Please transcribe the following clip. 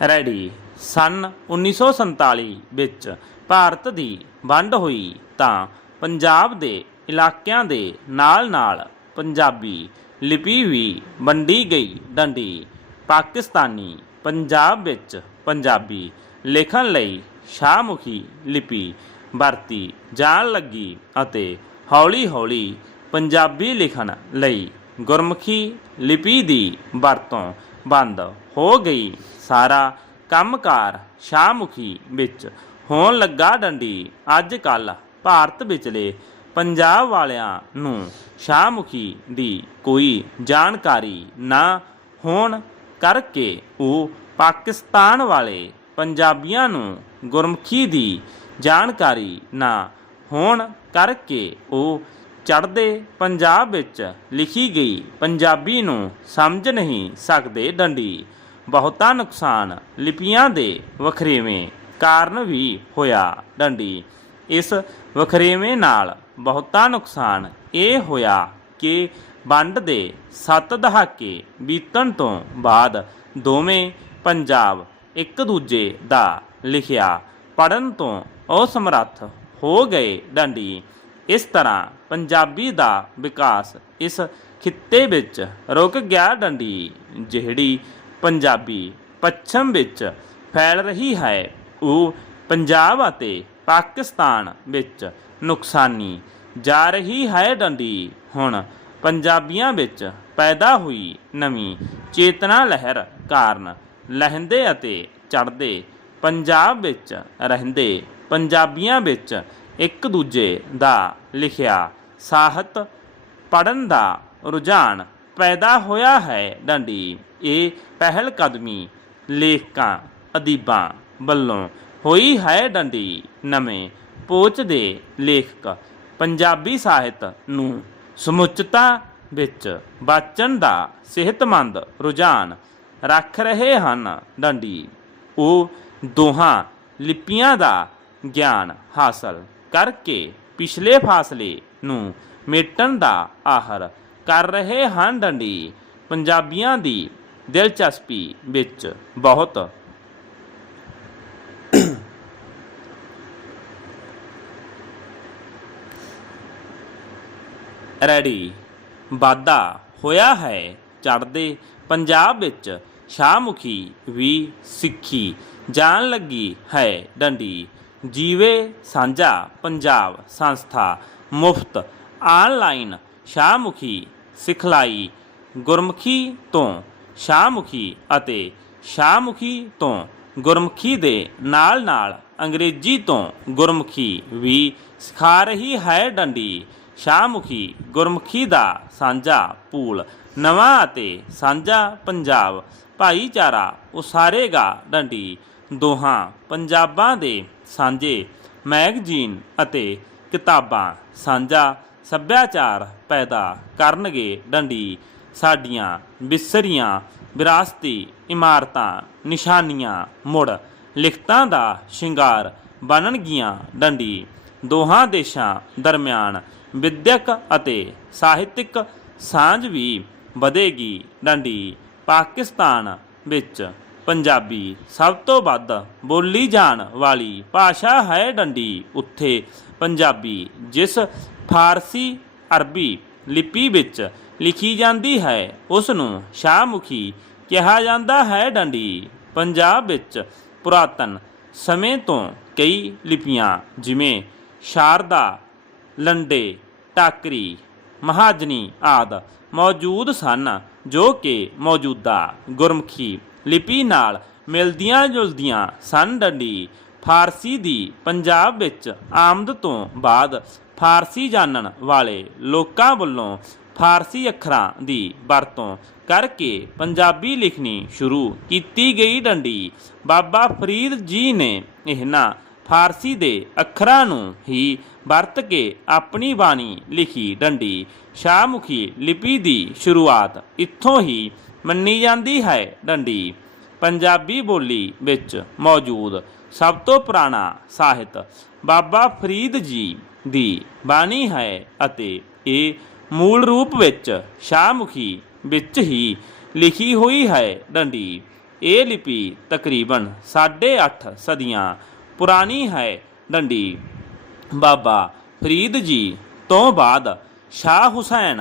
Ready. ਸਨ 1947 ਵਿੱਚ ਭਾਰਤ ਦੀ ਵੰਡ ਹੋਈ ਤਾਂ ਪੰਜਾਬ ਦੇ ਇਲਾਕਿਆਂ ਦੇ ਨਾਲ-ਨਾਲ ਪੰਜਾਬੀ ਲਿਪੀ ਵੀ ਵੰਡੀ ਗਈ ਡੰਡੀ। ਪਾਕਿਸਤਾਨੀ ਪੰਜਾਬ ਵਿੱਚ ਪੰਜਾਬੀ ਲਿਖਣ ਲਈ ਸ਼ਾਹਮੁਖੀ ਲਿਪੀ ਵਰਤੀ ਜਾਣ ਲੱਗੀ ਅਤੇ ਹੌਲੀ-ਹੌਲੀ ਪੰਜਾਬੀ ਲਿਖਣ ਲਈ ਗੁਰਮੁਖੀ ਲਿਪੀ ਦੀ ਵਰਤੋਂ ਬੰਦ ਹੋ ਗਈ। ਸਾਰਾ ਕੰਮਕਾਰ ਸ਼ਾਹਮੁਖੀ ਵਿੱਚ ਹੋਣ ਲੱਗਾ ਡੰਡੀ। ਅੱਜ ਕੱਲ ਭਾਰਤ ਵਿਚਲੇ ਪੰਜਾਬ ਵਾਲਿਆਂ ਨੂੰ ਸ਼ਾਹਮੁਖੀ ਦੀ ਕੋਈ ਜਾਣਕਾਰੀ ਨਾ ਹੋਣ ਕਰਕੇ ਉਹ ਪਾਕਿਸਤਾਨ ਵਾਲੇ ਪੰਜਾਬੀਆਂ ਨੂੰ ਗੁਰਮੁਖੀ ਦੀ ਜਾਣਕਾਰੀ ਨਾ ਹੋਣ ਕਰਕੇ ਉਹ ਚੜ੍ਹਦੇ ਪੰਜਾਬ ਵਿੱਚ ਲਿਖੀ ਗਈ ਪੰਜਾਬੀ ਨੂੰ ਸਮਝ ਨਹੀਂ ਸਕਦੇ ਡੰਡੀ। ਬਹੁਤਾ ਨੁਕਸਾਨ ਲਿਪੀਆਂ ਦੇ ਵਖਰੇਵੇਂ ਕਾਰਨ ਵੀ ਹੋਇਆ ਡੰਡੀ। ਇਸ ਵਖਰੇਵੇਂ ਨਾਲ ਬਹੁਤਾ ਨੁਕਸਾਨ ਇਹ ਹੋਇਆ ਕਿ ਵੰਡ ਦੇ 7 ਦਹਾਕੇ ਬੀਤਣ ਤੋਂ ਬਾਅਦ ਦੋਵੇਂ ਪੰਜਾਬ ਇੱਕ ਦੂਜੇ ਦਾ ਲਿਖਿਆ ਪੜਨ ਤੋਂ ਅਸਮਰੱਥ ਹੋ ਗਏ ਡੰਡੀ। ਇਸ ਤਰ੍ਹਾਂ ਪੰਜਾਬੀ ਦਾ ਵਿਕਾਸ ਇਸ ਖਿੱਤੇ ਵਿੱਚ ਰੁਕ ਗਿਆ ਡੰਡੀ, ਜਿਹੜੀ ਪੰਜਾਬੀ ਪੱਛਮ ਵਿੱਚ ਫੈਲ ਰਹੀ ਹੈ। ਉਹ ਪੰਜਾਬ ਅਤੇ ਪਾਕਿਸਤਾਨ ਵਿੱਚ ਨੁਕਸਾਨੀ ਜਾ ਰਹੀ ਹੈ ਡੰਡੀ। ਹੁਣ ਪੰਜਾਬੀਆਂ ਵਿੱਚ ਪੈਦਾ ਹੋਈ ਨਵੀਂ ਚੇਤਨਾ ਲਹਿਰ ਕਾਰਨ ਲਹਿੰਦੇ ਅਤੇ ਚੜ੍ਹਦੇ ਪੰਜਾਬ ਵਿੱਚ ਰਹਿੰਦੇ ਪੰਜਾਬੀਆਂ ਵਿੱਚ ਇੱਕ ਦੂਜੇ ਦਾ ਲਿਖਿਆ ਸਾਹਿਤ ਪੜਨ ਦਾ ਰੁਝਾਨ ਪੈਦਾ ਹੋਇਆ ਹੈ ਡੰਡੀ। ਇਹ ਪਹਿਲ ਕਦਮੀ ਲੇਖਕਾਂ, ਅਦੀਬਾਂ ਵੱਲੋਂ ਹੋਈ ਹੈ ਡੰਡੀ। ਨਵੇਂ ਪੋਚ ਦੇ ਲੇਖਕ ਪੰਜਾਬੀ ਸਾਹਿਤ ਨੂੰ ਸਮੁੱਚਤਾ ਵਿੱਚ ਬਾਚਣ ਦਾ ਸਿਹਤਮੰਦ ਰੁਝਾਨ ਰੱਖ ਰਹੇ ਹਨ ਡੰਡੀ। ਉਹ ਦੋਹਾਂ ਲਿਪੀਆਂ ਦਾ ਗਿਆਨ ਹਾਸਲ ਕਰਕੇ ਪਿਛਲੇ ਫਾਸਲੇ ਨੂੰ ਮੇਟਣ ਦਾ ਆਹਰ ਕਰ ਰਹੇ ਹਨ ਡੰਡੀ। ਪੰਜਾਬੀਆਂ ਦੀ ਦਿਲਚਸਪੀ ਵਿੱਚ ਬਹੁਤ। ਰੈਡੀ। ਵਾਧਾ ਹੋਇਆ ਹੈ। ਚੜ੍ਹਦੇ ਪੰਜਾਬ ਵਿੱਚ ਸ਼ਾਹਮੁਖੀ ਵੀ ਸਿੱਖੀ ਜਾਣ ਲੱਗੀ ਹੈ ਡੰਡੀ। ਜੀਵੇ, ਸਾਂਝਾ, ਪੰਜਾਬ, ਸੰਸਥਾ, ਮੁਫਤ, ਆਨਲਾਈਨ, ਸ਼ਾਹਮੁਖੀ, ਸਿਖਲਾਈ, ਗੁਰਮੁਖੀ ਤੋਂ, ਸ਼ਾਹਮੁਖੀ ਅਤੇ ਸ਼ਾਹਮੁਖੀ ਤੋਂ, ਗੁਰਮੁਖੀ ਦੇ ਨਾਲ-ਨਾਲ ਅੰਗਰੇਜ਼ੀ ਤੋਂ ਗੁਰਮੁਖੀ ਵੀ ਸਿਖਾ ਰਹੀ ਹੈ ਡੰਡੀ। ਸ਼ਾਹਮੁਖੀ, ਗੁਰਮੁਖੀ ਦਾ ਸਾਂਝਾ ਪੂਲ, ਨਵਾਂ ਅਤੇ ਸਾਂਝਾ ਪੰਜਾਬ। ਭਾਈਚਾਰਾ ਉਸਾਰੇਗਾ ਡੰਡੀ। ਦੋਹਾਂ ਪੰਜਾਬਾਂ ਦੇ ਸਾਂਝੇ ਮੈਗਜ਼ੀਨ ਅਤੇ ਕਿਤਾਬਾਂ ਸਾਂਝਾ ਸੱਭਿਆਚਾਰ ਪੈਦਾ ਕਰਨਗੇ ਡੰਡੀ। ਸਾਡੀਆਂ ਵਿਸਰੀਆਂ ਵਿਰਾਸਤੀ ਇਮਾਰਤਾਂ, ਨਿਸ਼ਾਨੀਆਂ, ਮੁੜ ਲਿਖਤਾਂ ਦਾ ਸ਼ਿੰਗਾਰ ਬਣਨਗੀਆਂ ਡੰਡੀ। ਦੋਹਾਂ ਦੇਸ਼ਾਂ ਦਰਮਿਆਨ ਵਿਦਿਅਕ ਅਤੇ ਸਾਹਿਤਿਕ ਸਾਂਝ ਵੀ ਵਧੇਗੀ ਡੰਡੀ। ਪਾਕਿਸਤਾਨ ਵਿੱਚ ਪੰਜਾਬੀ ਸਭ ਤੋਂ ਵੱਧ ਬੋਲੀ ਜਾਣ ਵਾਲੀ ਭਾਸ਼ਾ ਹੈ ਡੰਡੀ। ਉੱਥੇ ਪੰਜਾਬੀ, ਜਿਸ ਫਾਰਸੀ, ਅਰਬੀ ਲਿਪੀ ਵਿੱਚ ਲਿਖੀ ਜਾਂਦੀ ਹੈ ਉਸ ਨੂੰ ਸ਼ਾਹਮੁਖੀ ਕਿਹਾ ਜਾਂਦਾ ਹੈ ਡੰਡੀ। ਪੰਜਾਬ ਵਿੱਚ ਪੁਰਾਤਨ ਸਮੇਂ ਤੋਂ ਕਈ ਲਿਪੀਆਂ, ਜਿਵੇਂ ਸ਼ਾਰਦਾ, ਲੰਡੇ, ਟਾਕਰੀ, ਮਹਾਜਨੀ ਆਦ ਮੌਜੂਦ ਸਨ, ਜੋ ਕਿ ਮੌਜੂਦਾ ਗੁਰਮੁਖੀ ਲਿਪੀ ਨਾਲ ਮਿਲਦੀਆਂ ਜੁਲਦੀਆਂ ਸਨ ਡੰਡੀ। ਫਾਰਸੀ ਦੀ ਪੰਜਾਬ ਵਿੱਚ ਆਮਦ ਤੋਂ ਬਾਅਦ ਫਾਰਸੀ ਜਾਣਨ ਵਾਲੇ ਲੋਕਾਂ ਵੱਲੋਂ ਫਾਰਸੀ ਅੱਖਰਾਂ ਦੀ ਵਰਤੋਂ ਕਰਕੇ ਪੰਜਾਬੀ ਲਿਖਣੀ ਸ਼ੁਰੂ ਕੀਤੀ ਗਈ ਡੰਡੀ। ਬਾਬਾ ਫਰੀਦ ਜੀ ਨੇ ਇਹਨਾਂ ਫਾਰਸੀ ਦੇ ਅੱਖਰਾਂ ਨੂੰ ਹੀ ਵਰਤ ਕੇ ਆਪਣੀ ਬਾਣੀ ਲਿਖੀ ਡੰਡੀ। ਸ਼ਾਹਮੁਖੀ ਲਿਪੀ ਦੀ ਸ਼ੁਰੂਆਤ ਇੱਥੋਂ ਹੀ ਮੰਨੀ ਜਾਂਦੀ ਹੈ ਡੰਡੀ। ਪੰਜਾਬੀ ਬੋਲੀ ਵਿੱਚ ਮੌਜੂਦ ਸਭ ਤੋਂ ਪੁਰਾਣਾ ਸਾਹਿਤ ਬਾਬਾ ਫਰੀਦ ਜੀ ਦੀ ਬਾਣੀ ਹੈ ਅਤੇ ਇਹ ਮੂਲ ਰੂਪ ਵਿੱਚ ਸ਼ਾਹਮੁਖੀ ਵਿੱਚ ਹੀ ਲਿਖੀ ਹੋਈ ਹੈ ਡੰਡੀ। ਇਹ ਲਿਪੀ ਤਕਰੀਬਨ 8.5 ਸਦੀਆਂ ਪੁਰਾਣੀ ਹੈ ਡੰਡੀ। ਬਾਬਾ ਫਰੀਦ ਜੀ ਤੋਂ ਬਾਅਦ ਸ਼ਾਹ ਹੁਸੈਨ